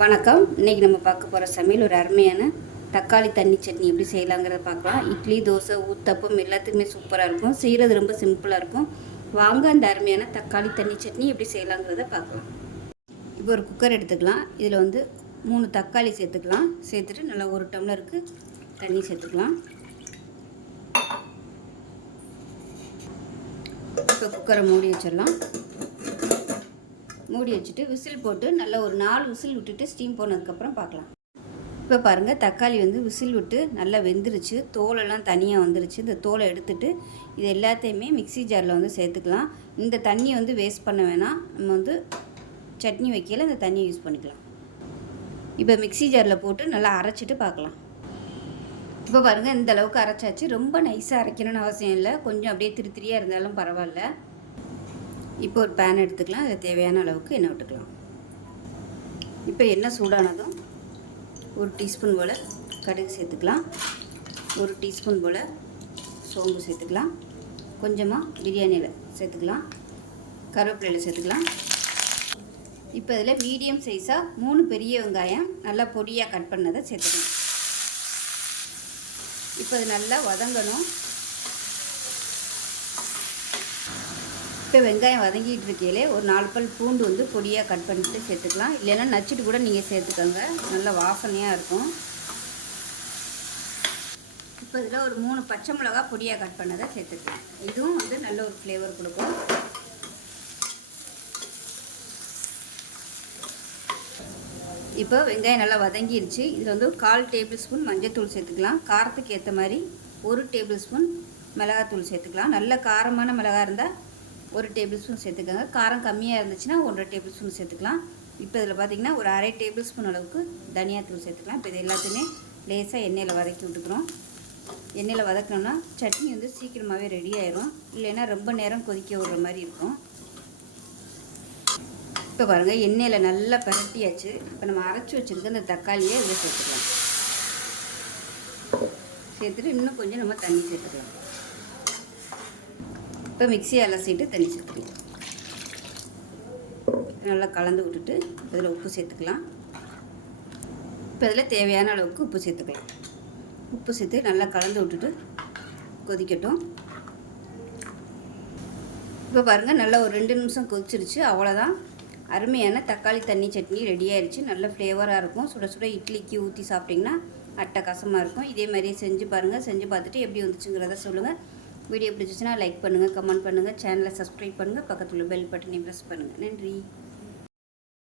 வணக்கம். இன்றைக்கி நம்ம பார்க்க போகிற சமையல் ஒரு அருமையான தக்காளி தண்ணி சட்னி எப்படி செய்யலாங்கிறத பார்க்கலாம். இட்லி தோசை ஊத்தப்பம் எல்லாத்துக்குமே சூப்பராக இருக்கும். செய்கிறது ரொம்ப சிம்பிளாக இருக்கும். வாங்க அந்த அருமையான தக்காளி தண்ணி சட்னி எப்படி செய்யலாங்கிறத பார்க்கலாம். இப்போ ஒரு குக்கர் எடுத்துக்கலாம். இதில் வந்து மூணு தக்காளி சேர்த்துக்கலாம். சேர்த்துட்டு நல்லா ஒரு டம்ளருக்கு தண்ணி சேர்த்துக்கலாம். இப்போ குக்கரை மூடி வச்சிடலாம். மூடி வச்சுட்டு விசில் போட்டு நல்லா ஒரு நாலு விசில் விட்டுட்டு ஸ்டீம் போனதுக்கப்புறம் பார்க்கலாம். இப்போ பாருங்கள் தக்காளி வந்து விசில் விட்டு நல்லா வெந்துருச்சு. தோலெல்லாம் தனியாக வந்துருச்சு. இந்த தோலை எடுத்துட்டு இது எல்லாத்தையுமே மிக்ஸி ஜாரில் வந்து சேர்த்துக்கலாம். இந்த தண்ணியை வந்து வேஸ்ட் பண்ண வேணாம். நம்ம வந்து சட்னி வைக்கையில் இந்த தண்ணியை யூஸ் பண்ணிக்கலாம். இப்போ மிக்ஸி ஜாரில் போட்டு நல்லா அரைச்சிட்டு பார்க்கலாம். இப்போ பாருங்கள் இந்த அளவுக்கு அரைச்சாச்சு. ரொம்ப நைஸாக அரைக்கணும்னு அவசியம் இல்லை. கொஞ்சம் அப்படியே திரு திரியாக இருந்தாலும் பரவாயில்ல. இப்போ ஒரு பேன் எடுத்துக்கலாம். அது தேவையான அளவுக்கு எண்ணெய் விட்டுக்கலாம். இப்போ எண்ணெய் சூடானதும் ஒரு டீஸ்பூன் போல் கடுகு சேர்த்துக்கலாம். ஒரு டீஸ்பூன் போல் சோம்பு சேர்த்துக்கலாம். கொஞ்சமாக பிரியாணியில் சேர்த்துக்கலாம். கருவேப்பிலையில் சேர்த்துக்கலாம். இப்போ இதில் மீடியம் சைஸாக மூணு பெரிய வெங்காயம் நல்லா பொடியாக கட் பண்ணதை சேர்த்துக்கலாம். இப்போ அது நல்லா வதங்கணும். இப்போ வெங்காயம் வதங்கிட்டு இருக்கையிலே ஒரு நாலு பல் பூண்டு வந்து பொடியாக கட் பண்ணிட்டு சேர்த்துக்கலாம். இல்லைன்னா நச்சுட்டு கூட நீங்கள் சேர்த்துக்கோங்க. நல்ல வாசனையாக இருக்கும். இப்போ இதில் ஒரு மூணு பச்சை மிளகா பொடியாக கட் பண்ணதை சேர்த்துக்கலாம். இதுவும் வந்து நல்ல ஒரு ஃப்ளேவர் கொடுக்கும். இப்போ வெங்காயம் நல்லா வதங்கிடுச்சு இதில் வந்து கால் டேபிள் ஸ்பூன் மஞ்சத்தூள் சேர்த்துக்கலாம். காரத்துக்கு ஏற்ற மாதிரி ஒரு டேபிள் ஸ்பூன் மிளகாத்தூள் சேர்த்துக்கலாம். நல்ல காரமான மிளகா இருந்தால் ஒரு டேபிள் ஸ்பூன் சேர்த்துக்கோங்க. காரம் கம்மியாக இருந்துச்சுன்னா ஒன்றரை டேபிள் ஸ்பூன் சேர்த்துக்கலாம். இப்போ இதில் பார்த்தீங்கன்னா ஒரு அரை டேபிள் ஸ்பூன் அளவுக்கு தனியாத்தூள் சேர்த்துக்கலாம். இப்போ இது எல்லாத்தையுமே லேசாக எண்ணெயில் வதக்கி விட்டுக்கிறோம். எண்ணெயில் வதக்கணும்னா சட்னி வந்து சீக்கிரமாகவே ரெடி ஆயிரும். இல்லைன்னா ரொம்ப நேரம் கொதிக்க விடுற மாதிரி இருக்கும். இப்போ பாருங்கள் எண்ணெயில் நல்லா பரட்டியாச்சு. இப்போ நம்ம அரைச்சி வச்சுருக்க அந்த தக்காளியை இதில் சேர்த்துக்கலாம். சேர்த்துட்டு இன்னும் கொஞ்சம் நம்ம தண்ணி சேர்த்துக்கலாம். இப்போ மிக்ஸி அலசிட்டு தண்ணி சேர்த்துக்கலாம் நல்லா கலந்து விட்டுட்டு இதில் உப்பு சேர்த்துக்கலாம். இப்போ இதில் தேவையான அளவுக்கு உப்பு சேர்த்துக்கலாம். உப்பு சேர்த்து நல்லா கலந்து விட்டுட்டு கொதிக்கட்டும். இப்போ பாருங்கள் நல்லா ஒரு ரெண்டு நிமிஷம் கொதிச்சிருச்சு. அவ்வளோதான். அருமையான தக்காளி தண்ணி சட்னி ரெடி ஆயிடுச்சு நல்ல ஃப்ளேவராக இருக்கும். சுட சுட இட்லிக்கு ஊற்றி சாப்பிட்டிங்கன்னா அட்டகாசமாக இருக்கும். இதே மாதிரியே செஞ்சு பாருங்கள் செஞ்சு பார்த்துட்டு எப்படி வந்துச்சுங்கிறத சொல்லுங்கள் வீடியோ பிடிச்சிச்சுன்னா லைக் பண்ணுங்கள் கமெண்ட் பண்ணுங்கள் சேனலை சப்ஸ்கிரைப் பண்ணுங்கள் பக்கத்தில் பெல் பட்டனை ப்ரெஸ் பண்ணுங்கள் நன்றி.